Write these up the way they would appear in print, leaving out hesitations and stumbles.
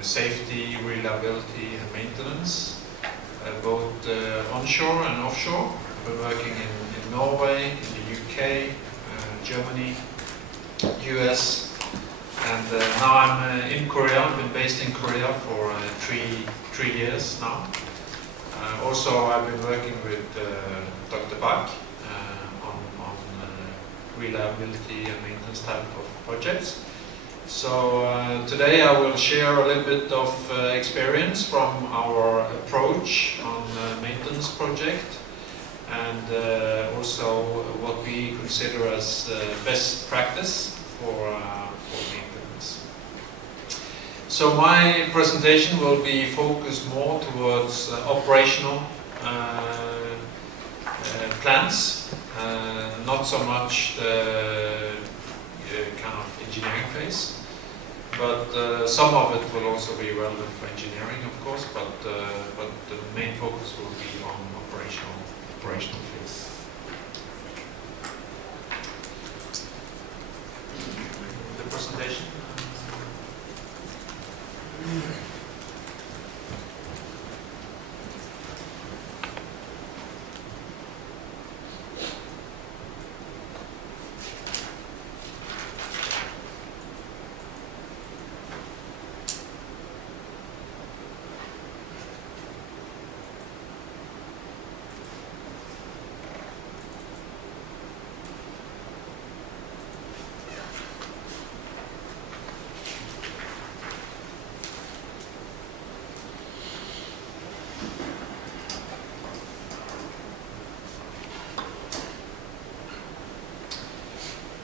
safety, reliability and maintenance, both onshore and offshore. I've been working in Norway, in the UK, Germany, US, and now I'm in Korea. I've been based in Korea for three years now. Also, I've been working with Dr. Bach on reliability and maintenance type of projects. So today I will share a little bit of experience from our approach on maintenance project, and also what we consider as best practice for maintenance. So my presentation will be focused more towards operational plans, not so much the kind of engineering phase. But some of it will also be relevant for engineering, of course, but the main focus will be on operational phase. The presentation.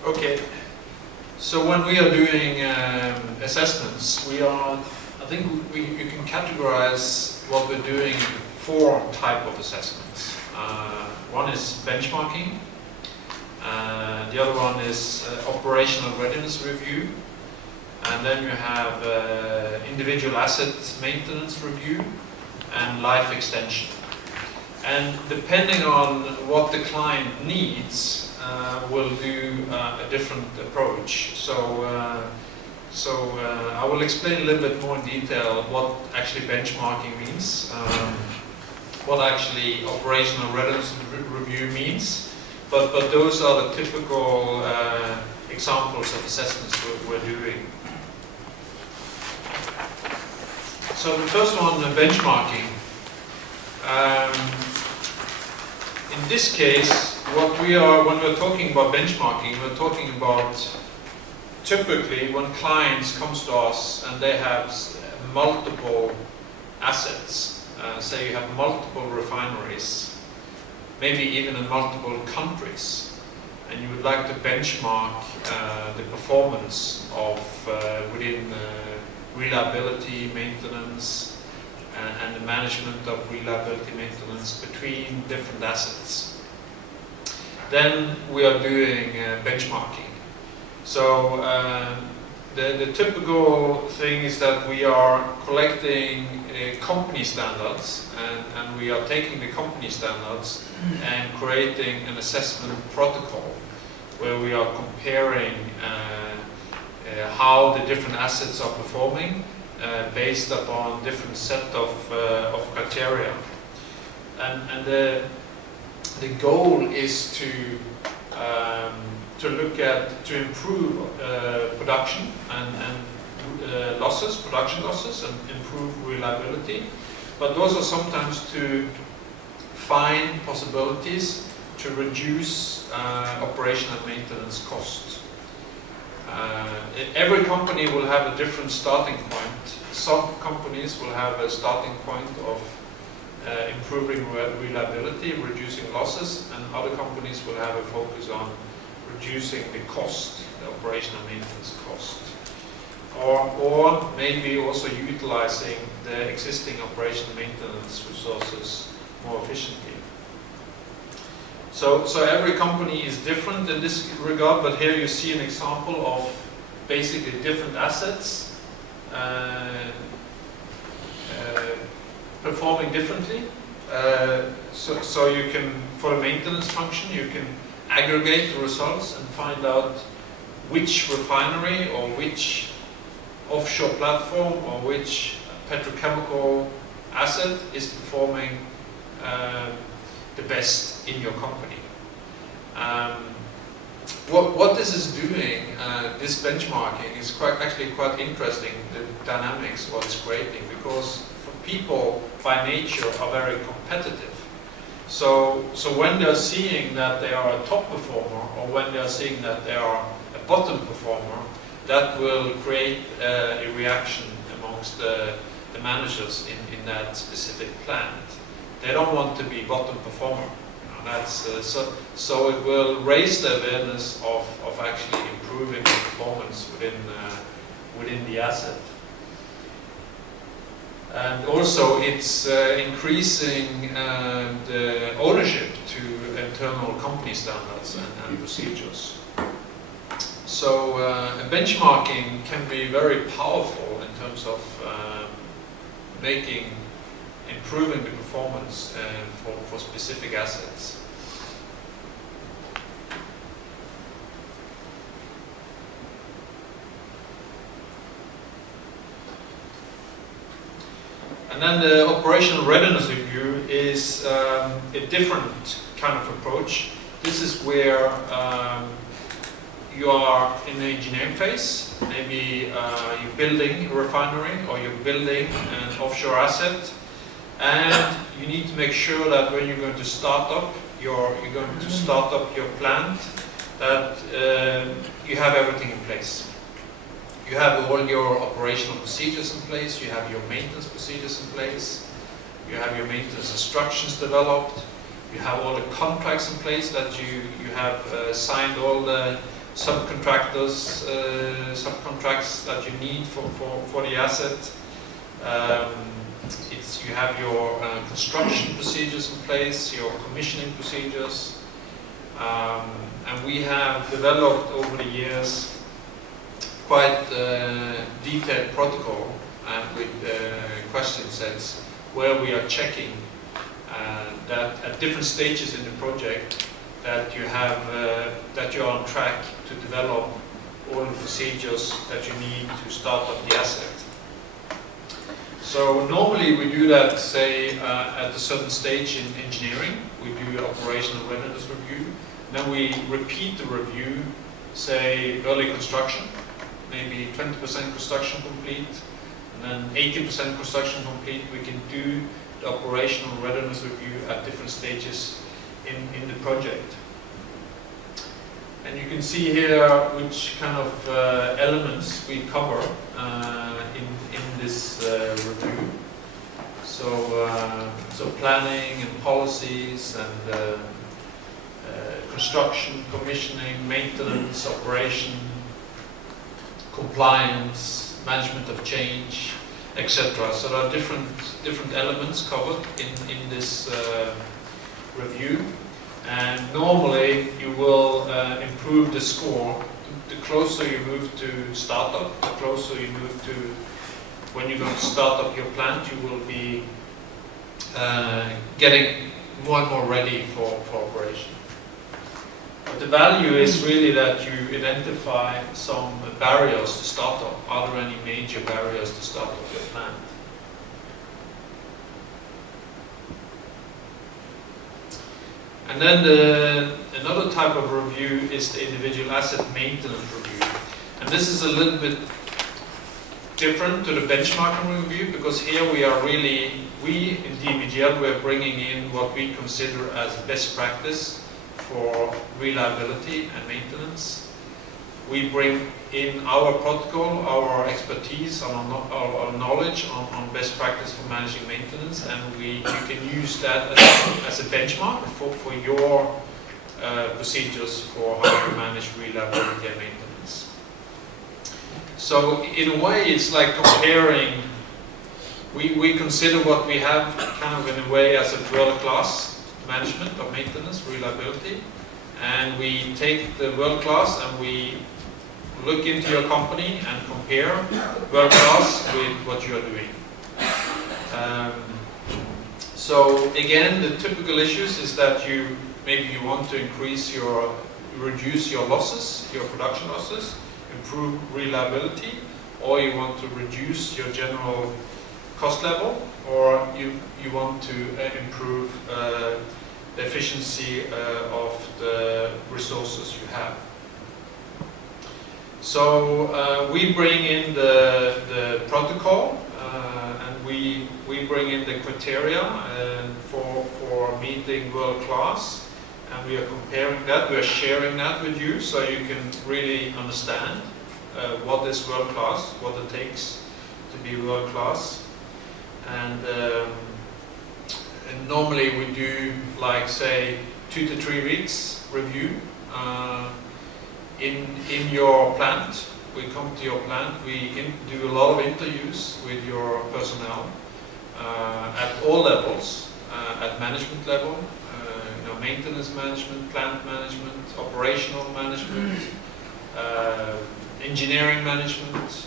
Okay, so when we are doing assessments, I think you can categorize what we're doing in 4 types of assessments. One is benchmarking, the other one is operational readiness review, and then you have individual asset maintenance review and life extension. And depending on what the client needs, we'll do a different approach. So I will explain a little bit more in detail what actually benchmarking means, what actually operational readiness review means, but those are the typical examples of assessments we're doing. So the first one, benchmarking. In this case, when we're talking about benchmarking, we're talking about typically when clients come to us and they have multiple assets, say you have multiple refineries, maybe even in multiple countries, and you would like to benchmark the performance of within reliability, maintenance, and the management of reliability maintenance between different assets. Then we are doing benchmarking. So the typical thing is that we are collecting company standards, and we are taking the company standards and creating an assessment protocol where we are comparing how the different assets are performing based upon different set of criteria, and the goal is to improve production and production losses, and improve reliability, but also sometimes to find possibilities to reduce operation and maintenance costs. Every company will have a different starting point. Some companies will have a starting point of improving reliability, reducing losses, and other companies will have a focus on reducing the cost, the operational maintenance cost, or maybe also utilizing the existing operational maintenance resources more efficiently. So every company is different in this regard, but here you see an example of basically different assets performing differently. So you can, for the maintenance function, you can aggregate the results and find out which refinery or which offshore platform or which petrochemical asset is performing the best in your company. What this is doing, this benchmarking, is actually quite interesting, the dynamics what it's creating, because people by nature are very competitive. So when they're seeing that they are a top performer, or when they're seeing that they are a bottom performer, that will create a reaction amongst the managers in that specific plant. They don't want to be bottom performer. That's, so it will raise the awareness of actually improving the performance within the asset. And also it's increasing the ownership to internal company standards and procedures. So benchmarking can be very powerful in terms of improving the performance for specific assets. And then the operational readiness review is a different kind of approach. This is where you are in the engineering phase. Maybe you're building a refinery or you're building an offshore asset, and you need to make sure that when you're going to start up your plant, that you have everything in place. You have all your operational procedures in place, you have your maintenance procedures in place, you have your maintenance instructions developed, you have all the contracts in place, that you have signed all the subcontractors, subcontracts that you need for the asset. You have your construction procedures in place, your commissioning procedures, and we have developed over the years quite detailed protocol with question sets where we are checking that at different stages in the project that you have that you are on track to develop all the procedures that you need to start up the asset. So normally we do that, say, at a certain stage in engineering. We do operational readiness review. Then we repeat the review, say, early construction, maybe 20% construction complete, and then 80% construction complete. We can do the operational readiness review at different stages in the project. And you can see here which kind of elements we cover in this review. So planning and policies and construction, commissioning, maintenance, operation, compliance, management of change, etc. So there are different elements covered in this review. And normally you will improve the score. The closer you move to startup, the closer you move to when you're going to start up your plant, you will be getting more and more ready for operation. But the value is really that you identify some barriers to start up. Are there any major barriers to start up your plant? And then another type of review is the individual asset maintenance review. And this is a little bit different to the benchmarking review, because here we in DBGL, we're bringing in what we consider as best practice for reliability and maintenance. We bring in our protocol, our expertise, our knowledge on best practice for managing maintenance, and you can use that as a benchmark for your procedures for how you manage reliability and maintenance. So in a way, it's like comparing. We consider what we have kind of in a way as a world-class management of maintenance, reliability, and we take the world-class and we look into your company and compare world-class with what you are doing. So again, the typical issues is that maybe you want to reduce your losses, your production losses, improve reliability, or you want to reduce your general cost level, or you want to improve the efficiency of the resources you have. So we bring in the protocol, and we bring in the criteria for meeting world class, and we are comparing that, we are sharing that with you, so you can really understand what is world class, what it takes to be world class. And normally we do, like, say, 2 to 3 weeks review in your plant. We come to your plant, we do a lot of interviews with your personnel at all levels, at management level, maintenance management, plant management, operational management, engineering management,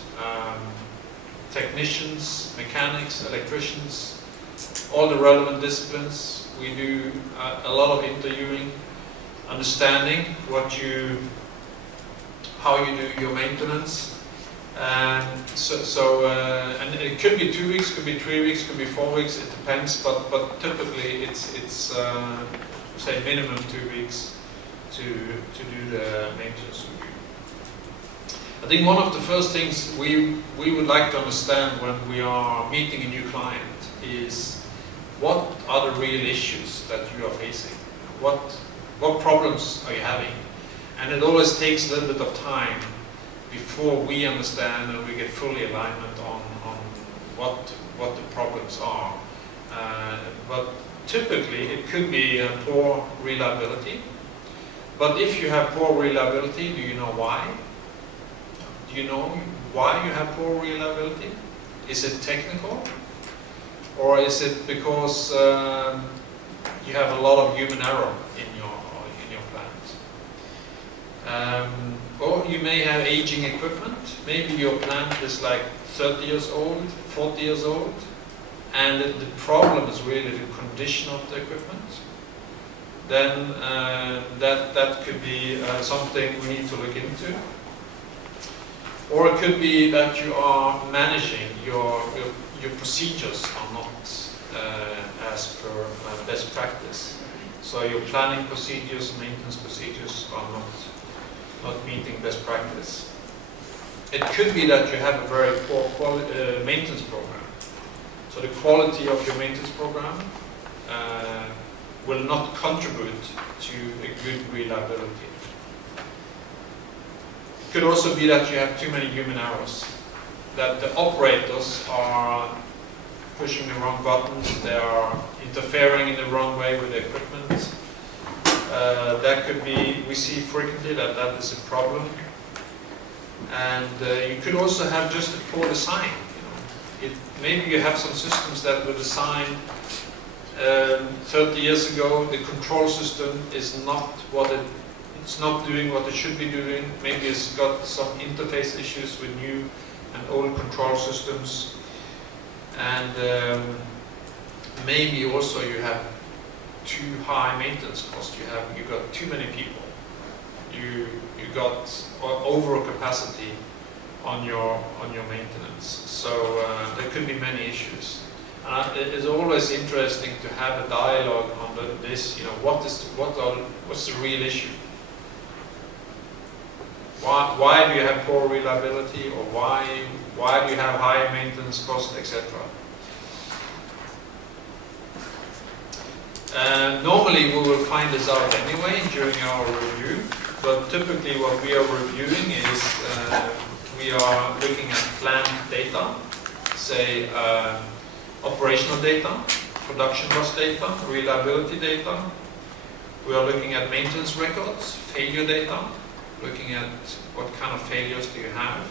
technicians, mechanics, electricians, all the relevant disciplines. We do a lot of interviewing, understanding how you do your maintenance, and and it could be 2 weeks, could be 3 weeks, could be 4 weeks. It depends, but typically it's say minimum 2 weeks to do the maintenance review. I think one of the first things we would like to understand when we are meeting a new client is what are the real issues that you are facing. What problems are you having? And it always takes a little bit of time before we understand and we get fully alignment on what the problems are. But typically it could be poor reliability. But if you have poor reliability, do you know why? Do you know why you have poor reliability? Is it technical? Or is it because you have a lot of human error in your plant? Or you may have aging equipment. Maybe your plant is like 30 years old, 40 years old, and the problem is really the condition of the equipment. Then that could be something we need to look into. Or it could be that you are managing your procedures are not as per best practice. So your planning procedures, maintenance procedures are not meeting best practice. It could be that you have a very poor maintenance program. So the quality of your maintenance program will not contribute to a good reliability. It could also be that you have too many human errors, that the operators are pushing the wrong buttons, they are interfering in the wrong way with the equipment. That could be, we see frequently that is a problem. And you could also have just a poor design. Maybe you have some systems that were designed 30 years ago. The control system is not it's not doing what it should be doing. Maybe it's got some interface issues with new and old control systems. And maybe also you have too high maintenance cost. You got too many people. You got over capacity on your maintenance. So there could be many issues. It's always interesting to have a dialogue on this. What's the real issue? Why do you have poor reliability, or why do you have high maintenance cost, etc.? Normally we will find this out anyway during our review, but typically what we are reviewing is we are looking at plant data, say operational data, production loss data, reliability data. We are looking at maintenance records, failure data, looking at what kind of failures do you have.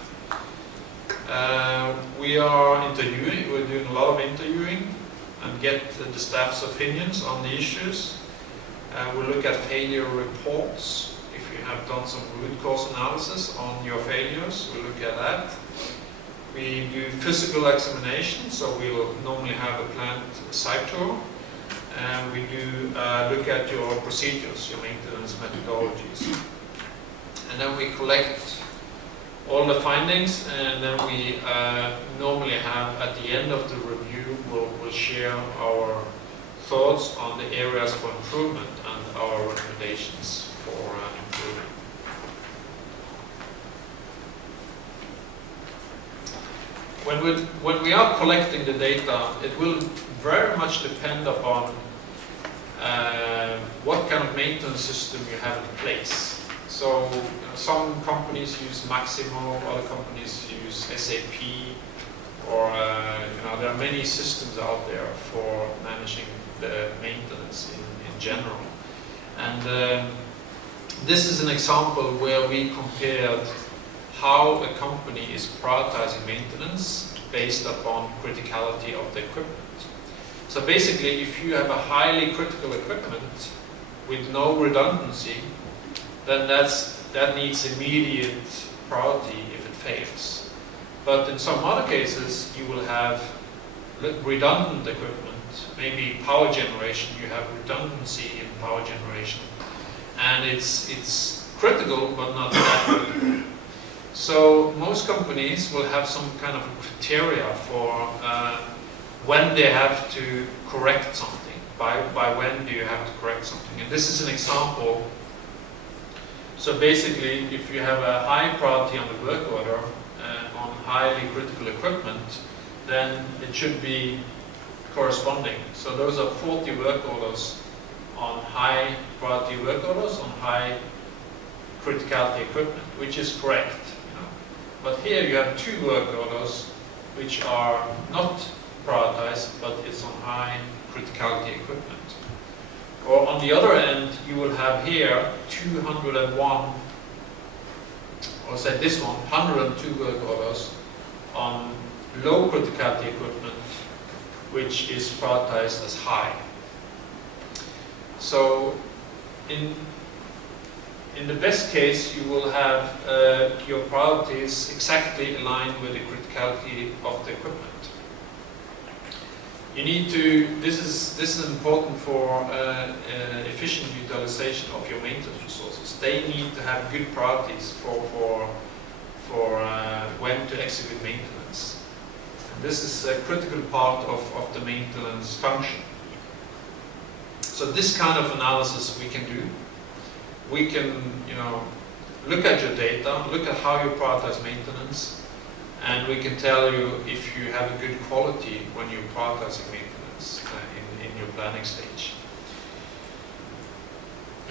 We are interviewing, we're doing a lot of interviewing and get the staff's opinions on the issues. We look at failure reports. If you have done some root cause analysis on your failures, we look at that. We do physical examination, so we will normally have a plant site tour. And we do look at your procedures, your maintenance methodologies. And then we collect all the findings, and then we normally have at the end of the review, we'll share our thoughts on the areas for improvement and our recommendations for improving. When we are collecting the data, it will very much depend upon what kind of maintenance system you have in place. So some companies use Maximo, other companies use SAP, or there are many systems out there for managing the maintenance in general. And this is an example where we compared how a company is prioritizing maintenance based upon criticality of the equipment. So basically, if you have a highly critical equipment with no redundancy, then that needs immediate priority if it fails. But in some other cases, you will have redundant equipment, maybe power generation, you have redundancy in power generation, and it's critical but not that critical. So most companies will have some kind of criteria for when they have to correct something. By when do you have to correct something? And this is an example. So basically, if you have a high priority on the work order on highly critical equipment, then it should be corresponding. So those are 40 work orders on high priority work orders on high criticality equipment, which is correct. But here you have 2 work orders which are not prioritized, but it's on high criticality equipment. Or on the other end, you will have here 201, or say this one, 102 work orders on low criticality equipment, which is prioritized as high. So in the best case, you will have your priorities exactly aligned with the criticality of the equipment. You need to, this is important for efficient utilization of your maintenance resources. They need to have good priorities for when to execute maintenance. And this is a critical part of the maintenance function. So this kind of analysis we can do. We can, look at your data, look at how you prioritize maintenance, and we can tell you if you have a good quality when you're prioritizing maintenance in your planning stage.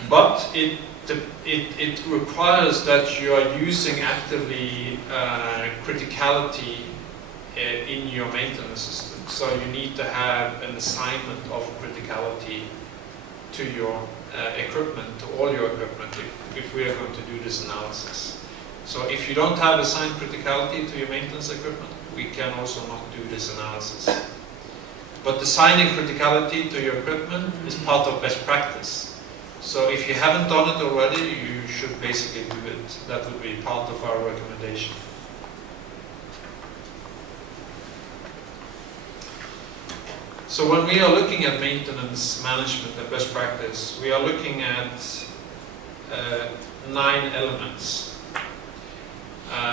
But it requires that you are using actively criticality in your maintenance system. So you need to have an assignment of criticality to your equipment, to all your equipment, if we are going to do this analysis. So if you don't have assigned criticality to your maintenance equipment, we can also not do this analysis. But assigning criticality to your equipment is part of best practice. So if you haven't done it already, you should basically do it. That would be part of our recommendation. So when we are looking at maintenance management and best practice, we are looking at 9 elements.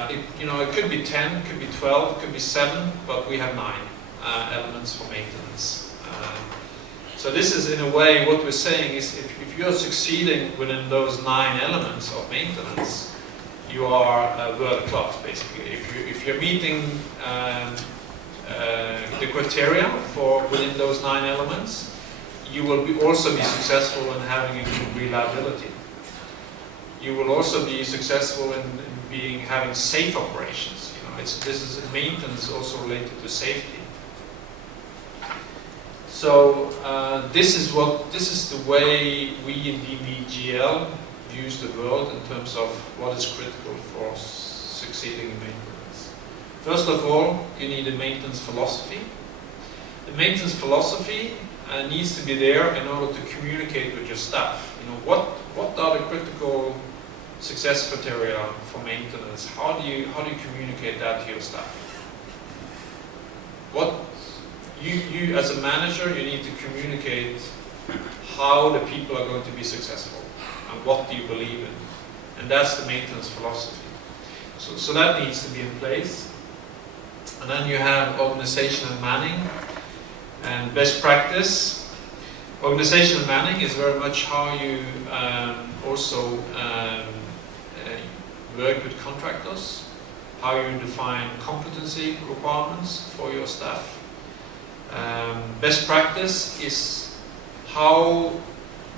It could be 10, it could be 12, it could be 7, but we have 9 elements for maintenance. So this is, in a way, what we're saying is if you're succeeding within those 9 elements of maintenance, you are world class, basically. If you're meeting the criteria for within those 9 elements, you will also be successful in having a good reliability. You will also be successful in having safe operations. This is maintenance also related to safety. So this is the way we in DBGL views the world in terms of what is critical for succeeding in maintenance. First of all, you need a maintenance philosophy. The maintenance philosophy needs to be there in order to communicate with your staff. What are the critical success criteria for maintenance? How do you communicate that to your staff? What you as a manager, you need to communicate how the people are going to be successful and what do you believe in, and that's the maintenance philosophy. So that needs to be in place. And then you have organization and manning and best practice. Organization and manning is very much how you also work with contractors, how you define competency requirements for your staff. Best practice is how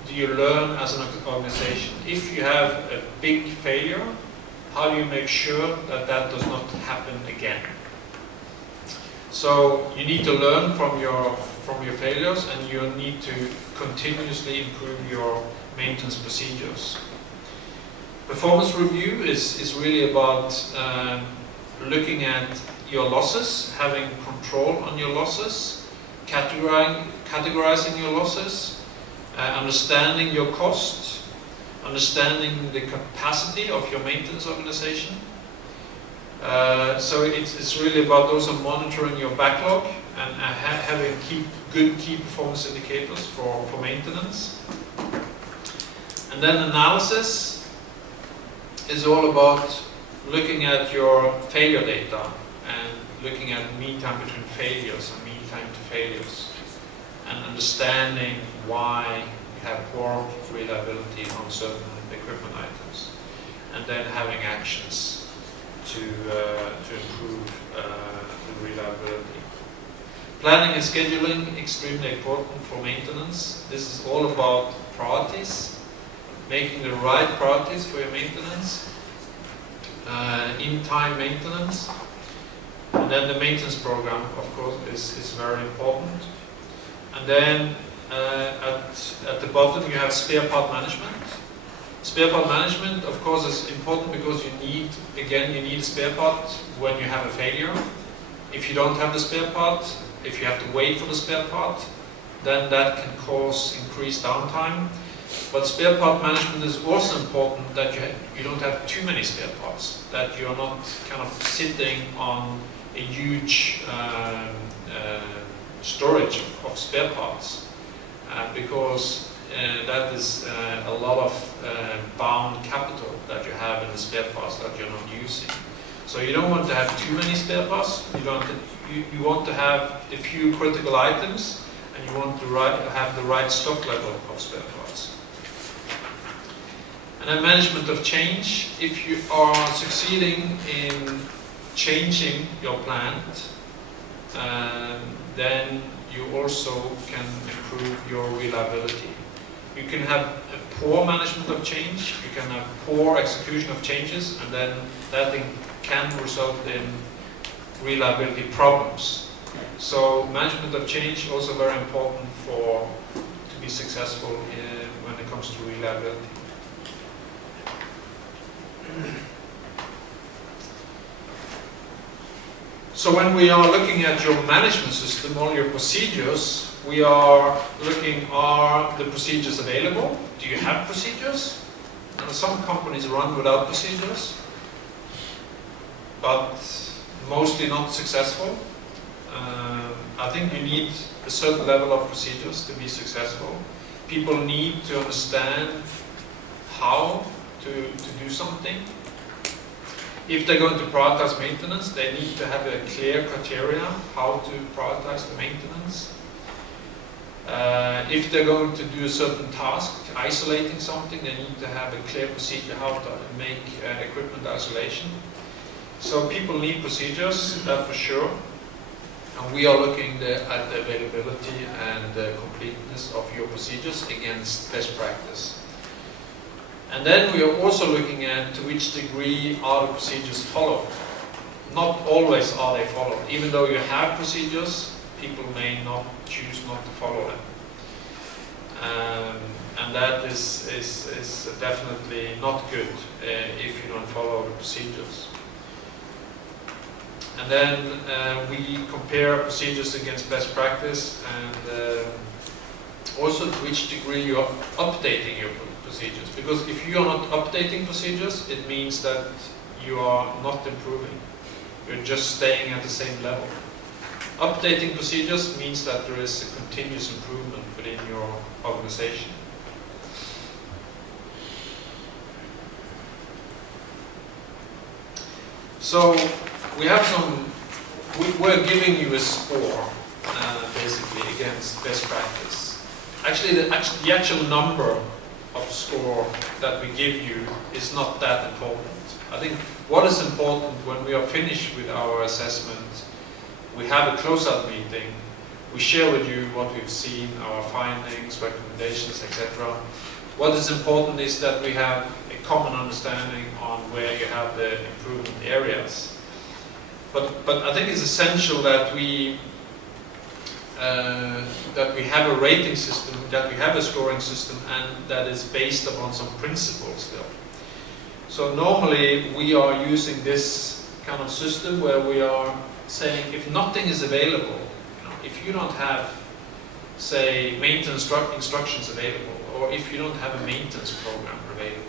do you learn as an organization. If you have a big failure, how do you make sure that that does not happen again? So you need to learn from your failures, and you need to continuously improve your maintenance procedures. Performance review is really about looking at your losses, having control on your losses, categorizing your losses, understanding your cost, understanding the capacity of your maintenance organization. So it's really about also monitoring your backlog and having good key performance indicators for maintenance. And then analysis is all about looking at your failure data and looking at mean time between failures and mean time to failures, and understanding why you have poor reliability on certain equipment items, and then having actions to improve the reliability. Planning and scheduling, extremely important for maintenance. This is all about priorities, making the right priorities for your maintenance, in-time maintenance. And then the maintenance program, of course, is very important. And then at the bottom you have spare part management. Spare part management, of course, is important because you need a spare part when you have a failure. If you don't have the spare part, if you have to wait for the spare part, then that can cause increased downtime. But spare part management is also important that you don't have too many spare parts, that you're not kind of sitting on a huge storage of spare parts, because that is a lot of bound capital that you have in the spare parts that you're not using. So you don't want to have too many spare parts. You want to have a few critical items, and you want to have the right stock level of spare parts. And then management of change. If you are succeeding in changing your plant, then you also can improve your reliability. You can have a poor management of change, you can have poor execution of changes, and then that can result in reliability problems. So management of change also very important to be successful when it comes to reliability. So when we are looking at your management system, all your procedures, we are looking, are the procedures available? Do you have procedures? And some companies run without procedures, but mostly not successful. I think you need a certain level of procedures to be successful. People need to understand how to do something. If they're going to prioritize maintenance, they need to have a clear criteria how to prioritize the maintenance. If they're going to do a certain task, isolating something, they need to have a clear procedure how to make equipment isolation. So people need procedures, that's for sure. And we are looking at the availability and the completeness of your procedures against best practice. And then we are also looking at to which degree are the procedures followed. Not always are they followed. Even though you have procedures, people may not choose not to follow them. And that is definitely not good if you don't follow the procedures. And then we compare procedures against best practice, and also to which degree you are updating your procedures. Because if you are not updating procedures, it means that you are not improving. You're just staying at the same level. Updating procedures means that there is a continuous improvement within your organization. So we have we're giving you a score, basically, against best practice. Actually, the actual number of score that we give you is not that important. I think what is important when we are finished with our assessment, we have a close-out meeting, we share with you what we've seen, our findings, recommendations, etc. What is important is that we have a common understanding on where you have the improvement areas. But I think it's essential that we have a rating system, that we have a scoring system, and that is based upon some principles still. So normally we are using this kind of system where we are saying if nothing is available, if you don't have, say, maintenance instructions available, or if you don't have a maintenance program available,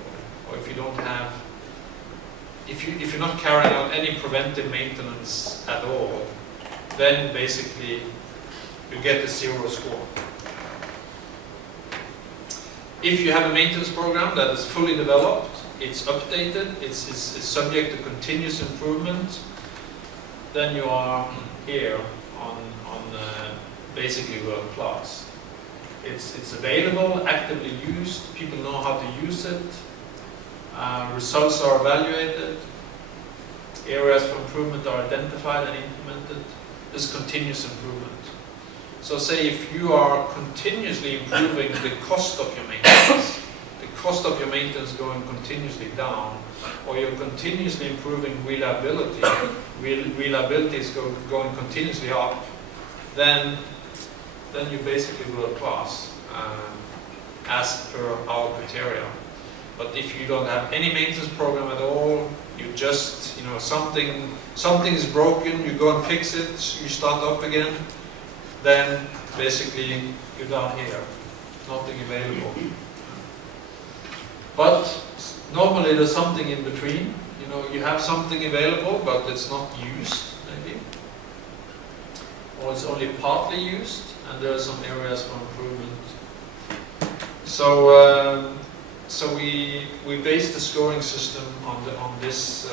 or if you don't have, if you're not carrying out any preventive maintenance at all, then basically you get a 0 score. If you have a maintenance program that is fully developed, it's updated, it's subject to continuous improvement, then you are here on basically world class. It's available, actively used, people know how to use it, results are evaluated, areas for improvement are identified and implemented. There's continuous improvement. So say if you are continuously improving the cost of your maintenance, the cost of your maintenance going continuously down, or you're continuously improving reliability, reliability is going continuously up, then you basically world class as per our criteria. But if you don't have any maintenance program at all, you just, something is broken, you go and fix it, you start up again, then basically you're down here, nothing available. But normally there's something in between. You have something available, but it's not used, maybe, or it's only partly used, and there are some areas for improvement. So we base the scoring system on those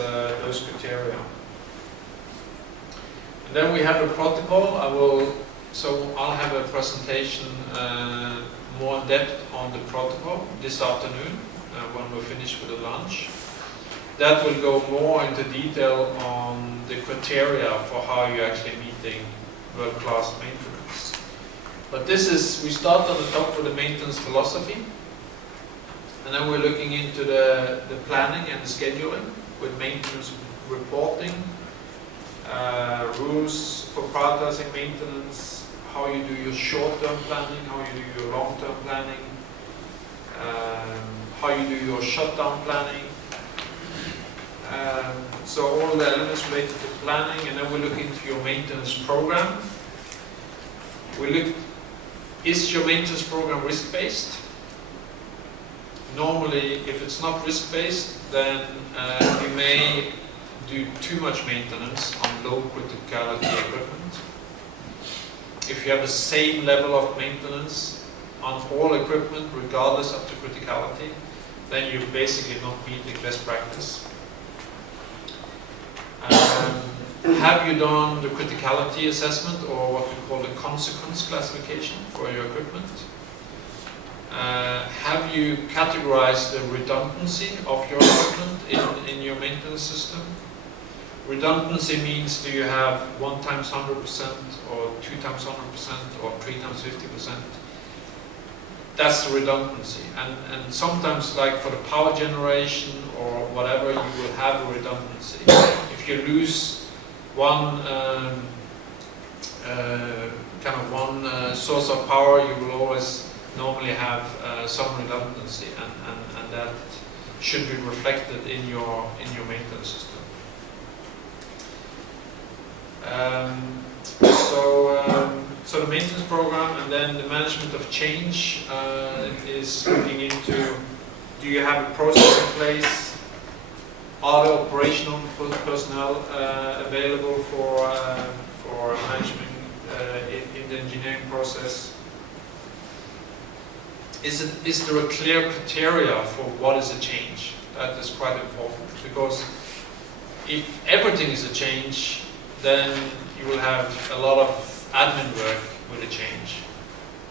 criteria. And then we have a protocol. I'll have a presentation more in depth on the protocol this afternoon when we're finished with the lunch. That will go more into detail on the criteria for how you're actually meeting world-class maintenance. But we start on the top with the maintenance philosophy, and then we're looking into the planning and the scheduling with maintenance reporting, rules for prioritizing maintenance, how you do your short-term planning, how you do your long-term planning, how you do your shutdown planning. So all the elements related to planning, and then we look into your maintenance program. Is your maintenance program risk-based? Normally, if it's not risk-based, then you may do too much maintenance on low criticality equipment. If you have the same level of maintenance on all equipment, regardless of the criticality, then you're basically not meeting best practice. Have you done the criticality assessment, or what we call the consequence classification for your equipment? Have you categorized the redundancy of your equipment in your maintenance system? Redundancy means, do you have 1 times 100%, or 2 times 100%, or 3 times 50%? That's the redundancy. And sometimes, like for the power generation or whatever, you will have a redundancy. If you lose one source of power, you will always normally have some redundancy, and that should be reflected in your maintenance system. So the maintenance program, and then the management of change is looking into: do you have a process in place? Are there operational personnel available for management in the engineering process? Is there a clear criteria for what is a change? That is quite important, because if everything is a change, then you will have a lot of admin work with a change.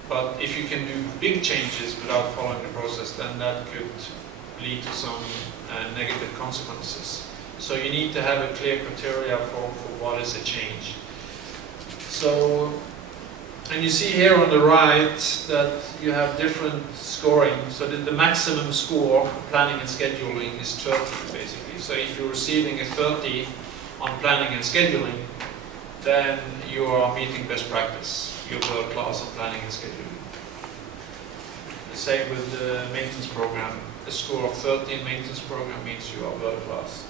But if you can do big changes without following the process, then that could lead to some negative consequences. So you need to have a clear criteria for what is a change. So, and you see here on the right that you have different scoring. So the maximum score for planning and scheduling is 30, basically. So if you're receiving a 30 on planning and scheduling, then you are meeting best practice. You're world class on planning and scheduling. The same with the maintenance program. A score of 30 in maintenance program means you are world class.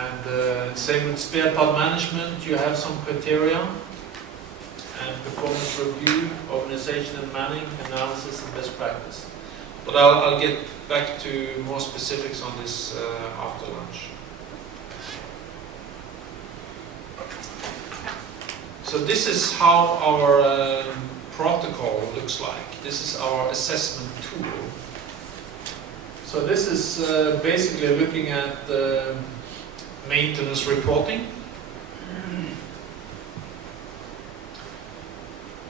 And same with spare part management, you have some criteria. And performance review, organization and manning, analysis and best practice. But I'll get back to more specifics on this after lunch. So this is how our protocol looks like. This is our assessment tool. So this is basically looking at maintenance reporting.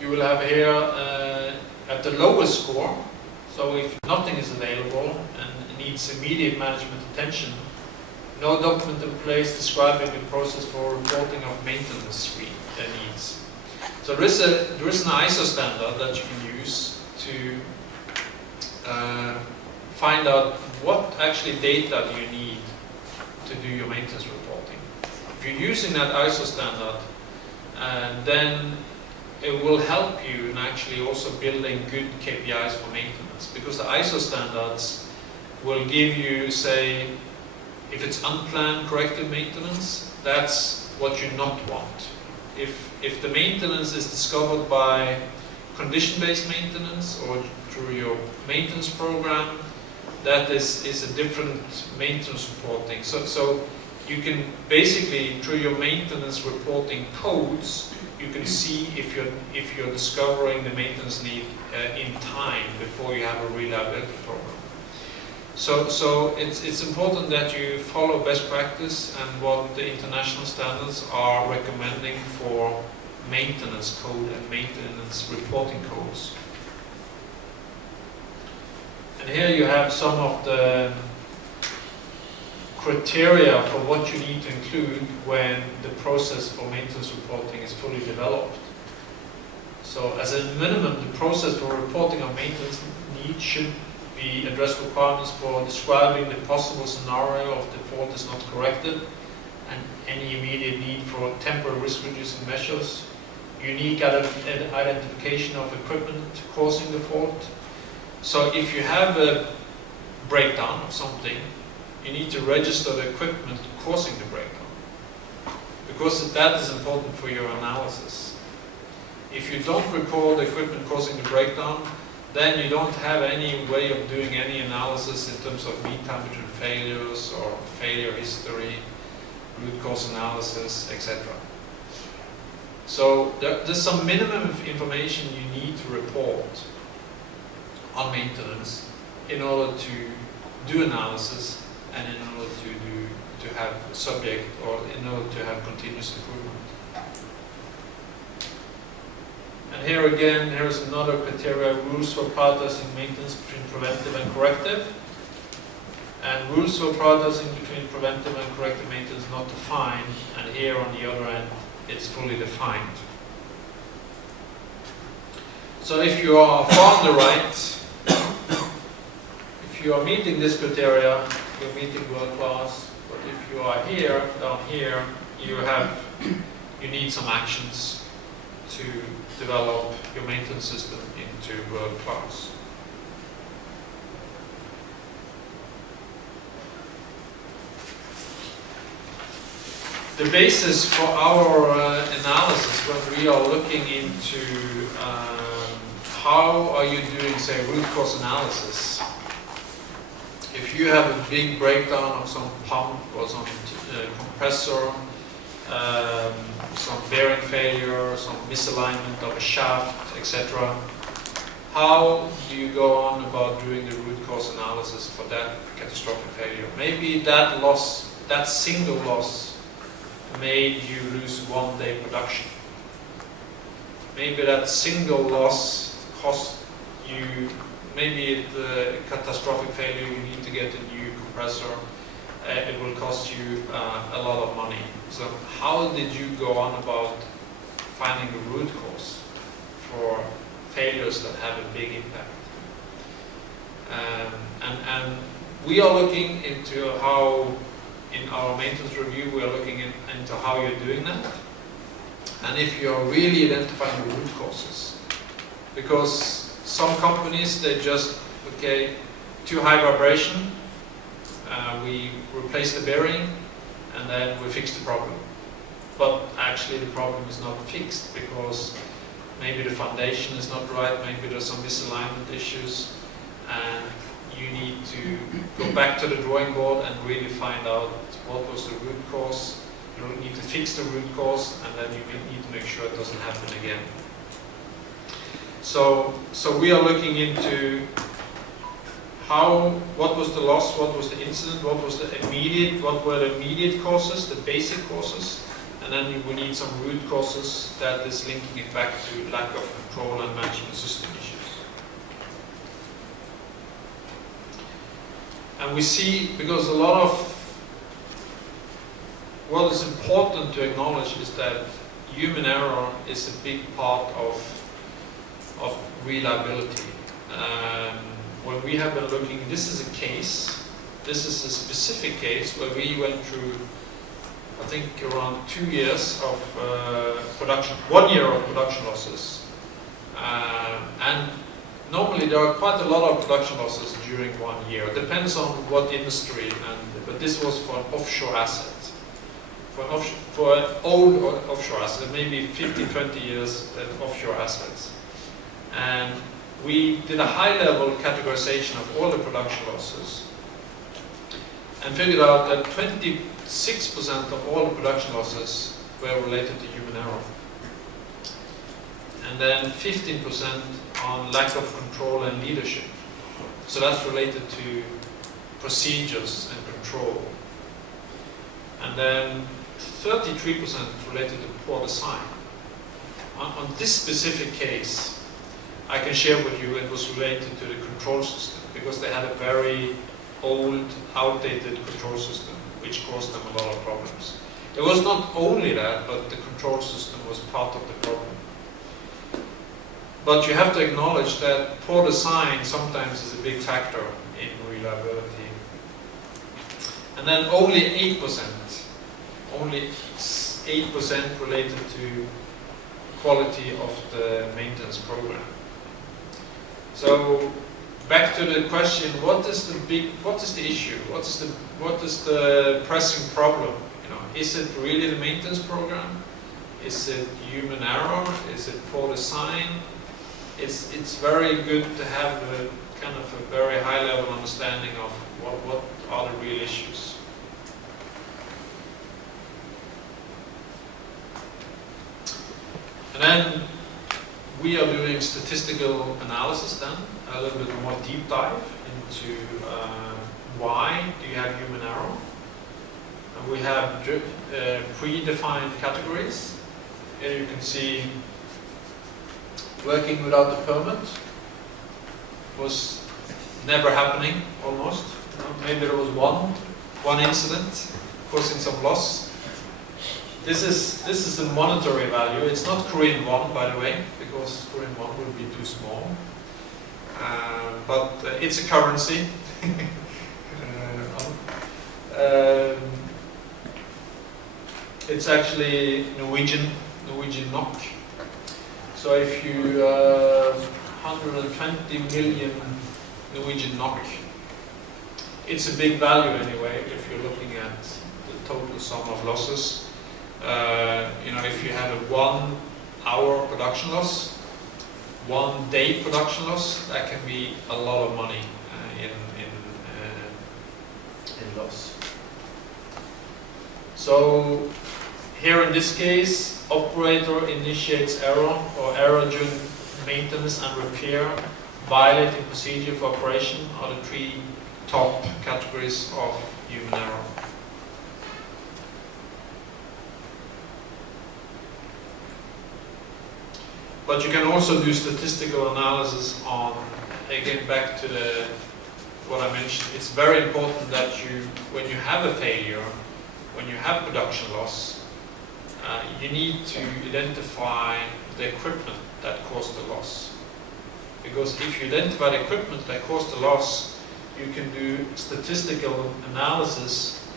You will have here at the lowest score, so if nothing is available and needs immediate management attention, no document in place describing the process for reporting of maintenance needs. So there is an ISO standard that you can use to find out what actually data do you need to do your maintenance reporting. If you're using that ISO standard, then it will help you in actually also building good KPIs for maintenance, because the ISO standards will give you, say, if it's unplanned corrective maintenance, that's what you not want. If the maintenance is discovered by condition-based maintenance or through your maintenance program, that is a different maintenance reporting. So you can basically, through your maintenance reporting codes, you can see if you're discovering the maintenance need in time before you have a reliability problem. So it's important that you follow best practice and what the international standards are recommending for maintenance code and maintenance reporting codes. And here you have some of the criteria for what you need to include when the process for maintenance reporting is fully developed. So as a minimum, the process for reporting of maintenance needs should be address requirements for describing the possible scenario of the fault is not corrected and any immediate need for temporary risk reducing measures, unique identification of equipment causing the fault. So if you have a breakdown of something, you need to register the equipment causing the breakdown, because that is important for your analysis. If you don't record the equipment causing the breakdown, then you don't have any way of doing any analysis in terms of mean time between failures or failure history, root cause analysis, etc. So there's some minimum information you need to report on maintenance in order to do analysis and in order to have subject, or in order to have continuous improvement. And here again, here's another criteria: rules for prioritizing maintenance between preventive and corrective. And rules for prioritizing between preventive and corrective maintenance not defined, and here on the other end, it's fully defined. So if you are far on the right, if you are meeting this criteria, you're meeting world class. But if you are here, down here, you need some actions to develop your maintenance system into world class. The basis for our analysis, when we are looking into how are you doing, say, root cause analysis. If you have a big breakdown of some pump or some compressor, some bearing failure, some misalignment of a shaft, etc., how do you go on about doing the root cause analysis for that catastrophic failure? Maybe that loss, that single loss, made you lose 1 day production. Maybe that single loss cost you, maybe the catastrophic failure, you need to get a new compressor. It will cost you a lot of money. So how did you go on about finding the root cause for failures that have a big impact? And we are looking into how, in our maintenance review, we are looking into how you're doing that. And if you are really identifying the root causes. Because some companies, they just, okay, too high vibration, we replace the bearing, and then we fix the problem. But actually the problem is not fixed, because maybe the foundation is not right, maybe there's some misalignment issues, and you need to go back to the drawing board and really find out what was the root cause. You need to fix the root cause, and then you need to make sure it doesn't happen again. So we are looking into what was the loss, what was the incident, what were the immediate causes, the basic causes, and then we need some root causes that is linking it back to lack of control and management system issues. And we see, because a lot of what is important to acknowledge is that human error is a big part of reliability. When we have been looking, this is a case, this is a specific case where we went through, I think, around 2 years of production, 1 year of production losses. And normally there are quite a lot of production losses during 1 year. It depends on what industry, but this was for an offshore asset. For an old offshore asset, maybe 50, 20 years offshore assets. And we did a high-level categorization of all the production losses and figured out that 26% of all the production losses were related to human error. And then 15% on lack of control and leadership. So that's related to procedures and control. And then 33% related to poor design. On this specific case, I can share with you it was related to the control system, because they had a very old, outdated control system, which caused them a lot of problems. It was not only that, but the control system was part of the problem. But you have to acknowledge that poor design sometimes is a big factor in reliability. And then only 8% related to quality of the maintenance program. So back to the question: what is the issue? What is the pressing problem? Is it really the maintenance program? Is it human error? Is it poor design? It's very good to have a kind of a very high level understanding of what are the real issues. And then we are doing statistical analysis then, a little bit more deep dive into why do you have human error. And we have predefined categories. Here you can see working without the permit was never happening, almost. Maybe there was one incident causing some loss. This is a monetary value. It's not Korean won, by the way, because Korean won would be too small. But it's a currency. It's actually Norwegian NOK. So if you 120 million Norwegian NOK, it's a big value anyway. If you're looking at the total sum of losses. If you have a 1 hour production loss, 1 day production loss, that can be a lot of money in loss. So here in this case, operator initiates error or error maintenance and repair, violating procedure for operation are the three top categories of human error. But you can also do statistical analysis on, again back to what I mentioned, it's very important that when you have a failure, when you have production loss, you need to identify the equipment that caused the loss. Because if you identify the equipment that caused the loss, you can do statistical analysis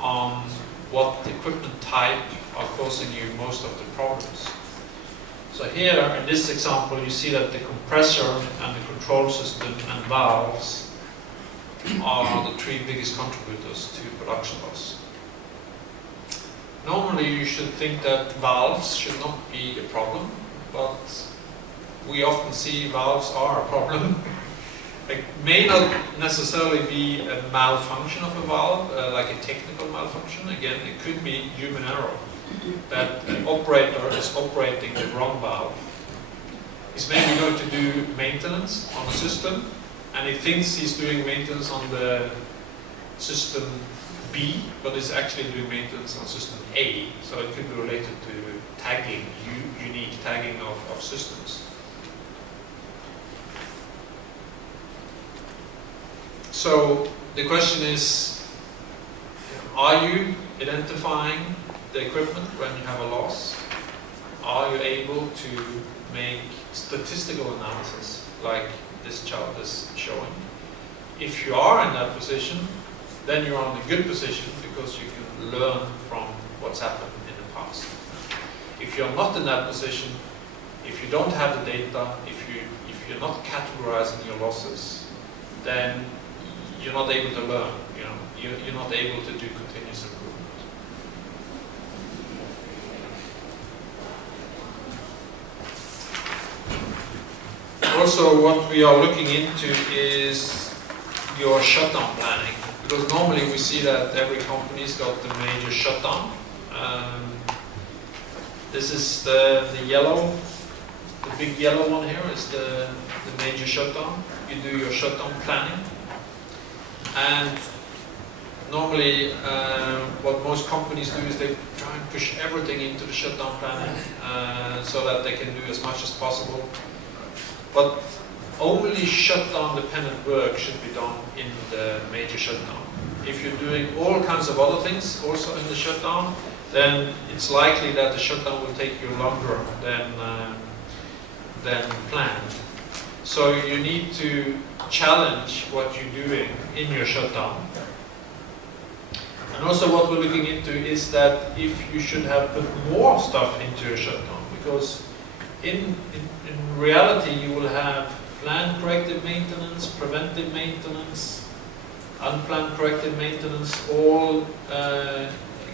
on what equipment type are causing you most of the problems. So here, in this example, you see that the compressor and the control system and valves are the three biggest contributors to production loss. Normally, you should think that valves should not be a problem, but we often see valves are a problem. It may not necessarily be a malfunction of a valve, like a technical malfunction. Again, it could be human error, that the operator is operating the wrong valve. He's maybe going to do maintenance on the system, and he thinks he's doing maintenance on the system B, but is actually doing maintenance on system A. So it could be related to tagging, unique tagging of systems. So the question is, are you identifying the equipment when you have a loss? Are you able to make statistical analysis like this chart is showing? If you are in that position, then you are in a good position because you can learn from what's happened in the past. If you're not in that position, if you don't have the data, if you're not categorizing your losses, then you're not able to learn. You're not able to do continuous improvement. Also, what we are looking into is your shutdown planning, because normally we see that every company's got the major shutdown. This is the yellow, the big yellow one here is the major shutdown. You do your shutdown planning. And normally, what most companies do is they try and push everything into the shutdown planning so that they can do as much as possible. But only shutdown dependent work should be done in the major shutdown. If you're doing all kinds of other things also in the shutdown, then it's likely that the shutdown will take you longer than planned. So you need to challenge what you're doing in your shutdown. And also what we're looking into is that if you should have put more stuff into your shutdown, because in reality you will have planned corrective maintenance, preventive maintenance, unplanned corrective maintenance, all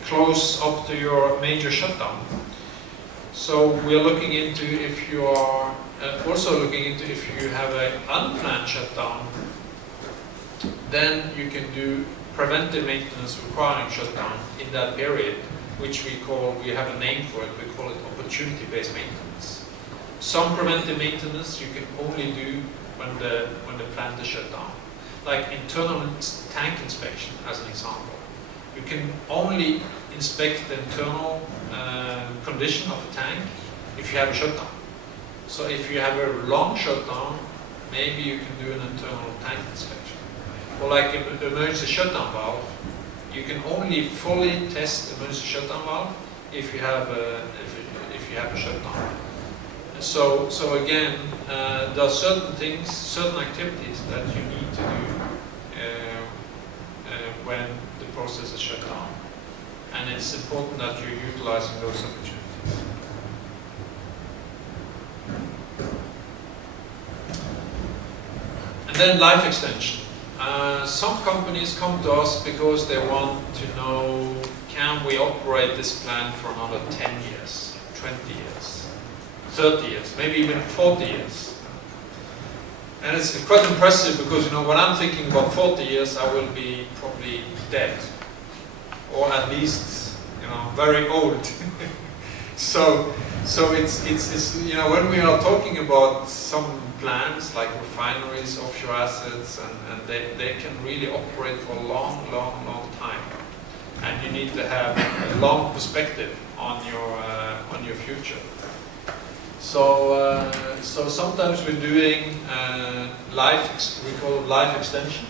close up to your major shutdown. So we're looking into if you are also looking into if you have an unplanned shutdown, then you can do preventive maintenance requiring shutdown in that period, which we have a name for it, we call it opportunity-based maintenance. Some preventive maintenance you can only do when the plant is shut down. Like internal tank inspection, as an example. You can only inspect the internal condition of the tank if you have a shutdown. So if you have a long shutdown, maybe you can do an internal tank inspection. Or like an emergency shutdown valve, you can only fully test emergency shutdown valve if you have a shutdown. So again, there are certain things, certain activities that you need to do when the process is shut down, and it's important that you're utilizing those opportunities. And then life extension. Some companies come to us because they want to know, can we operate this plant for another 10 years, 20 years, 30 years, maybe even 40 years. And it's quite impressive because, when I'm thinking about 40 years, I will be probably dead, or at least, very old. So So it's you know, when we are talking about some plants like refineries, offshore assets, and they can really operate for a long time, and you need to have a long perspective on your future. So so sometimes we're doing we call it life extension.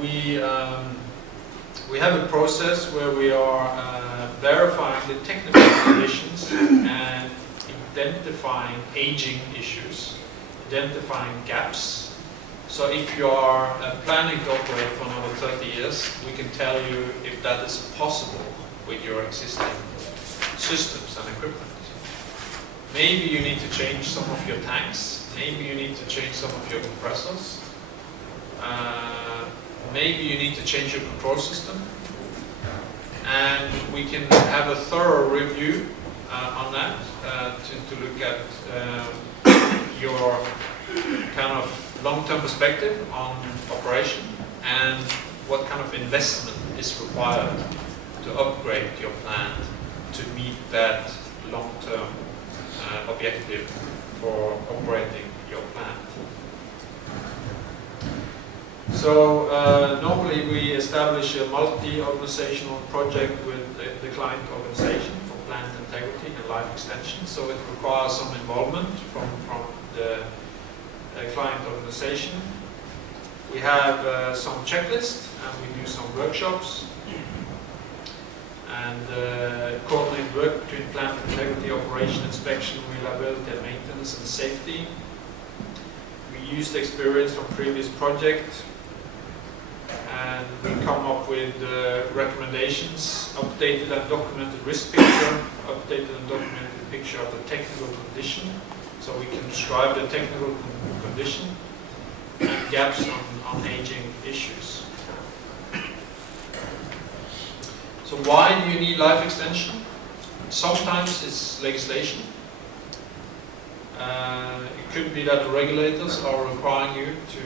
We have a process where we are verifying the technical conditions and identifying aging issues, identifying gaps. So if you are planning to operate for another 30 years, we can tell you if that is possible with your existing systems and equipment. Maybe you need to change some of your tanks, maybe you need to change some of your compressors, maybe you need to change your control system, and we can have a thorough review on that to look at your kind of long-term perspective on operation and what kind of investment is required to upgrade your plant to meet that long-term objective for operating your plant. So normally we establish a multi-organizational project with the client organization for plant integrity and life extension. So it requires some involvement from the client organization. We have some checklists and we do some workshops and coordinate work between plant integrity, operation, inspection, reliability and maintenance and safety. We use the experience from previous projects and we come up with recommendations, updated and documented risk picture, updated and documented picture of the technical condition, so we can describe the technical condition and gaps on aging issues. So why do you need life extension? Sometimes it's legislation. It could be that the regulators are requiring you to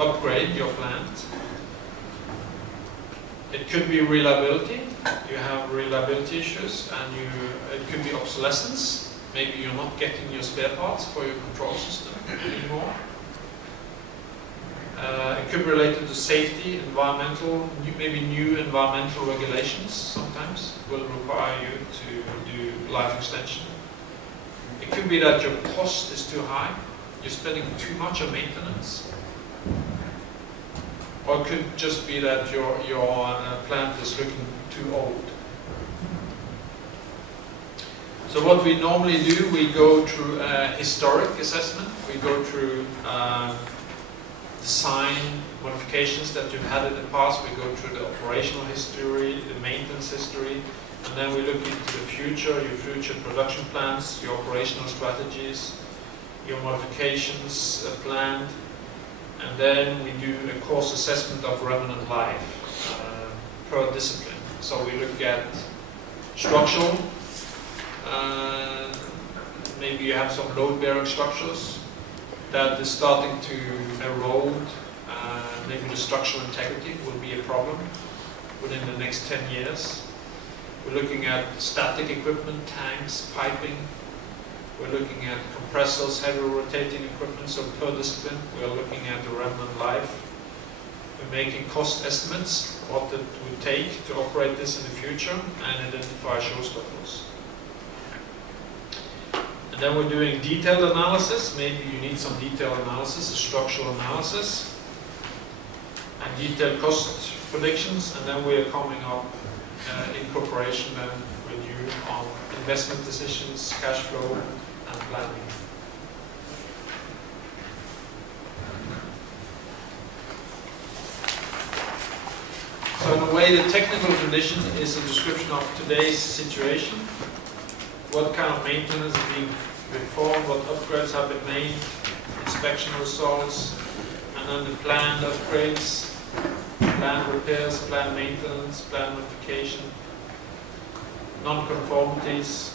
upgrade your plant. It could be reliability. You have reliability issues, and it could be obsolescence. Maybe you're not getting your spare parts for your control system anymore. It could be related to safety, environmental, maybe new environmental regulations sometimes will require you to do life extension. It could be that your cost is too high, you're spending too much on maintenance. Or it could just be that your plant is looking too old. So what we normally do, we go through a historic assessment, we go through design modifications that you've had in the past, we go through the operational history, the maintenance history, and then we look into the future, your future production plans, your operational strategies, your modifications planned, and then we do a course assessment of remnant life per discipline. So we look at structural, maybe you have some load-bearing structures that is starting to erode, maybe the structural integrity will be a problem within the next 10 years. We're looking at static equipment, tanks, piping. We're looking at compressors, heavy rotating equipment, so per discipline we are looking at the remnant life. We're making cost estimates, what it would take to operate this in the future, and identify showstoppers. And then we're doing detailed analysis. Maybe you need some detailed analysis, a structural analysis, and detailed cost predictions, and then we are coming up in cooperation with you on investment decisions, cash flow, and planning. So in a way, the technical condition is a description of today's situation. What kind of maintenance is being performed, what upgrades have been made, inspection results, and then the planned upgrades, planned repairs, planned maintenance, planned modification, non-conformities,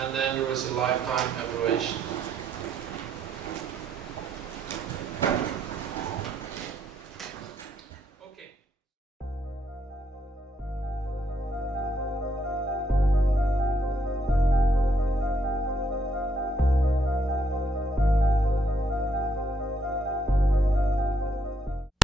and then there is a lifetime evaluation.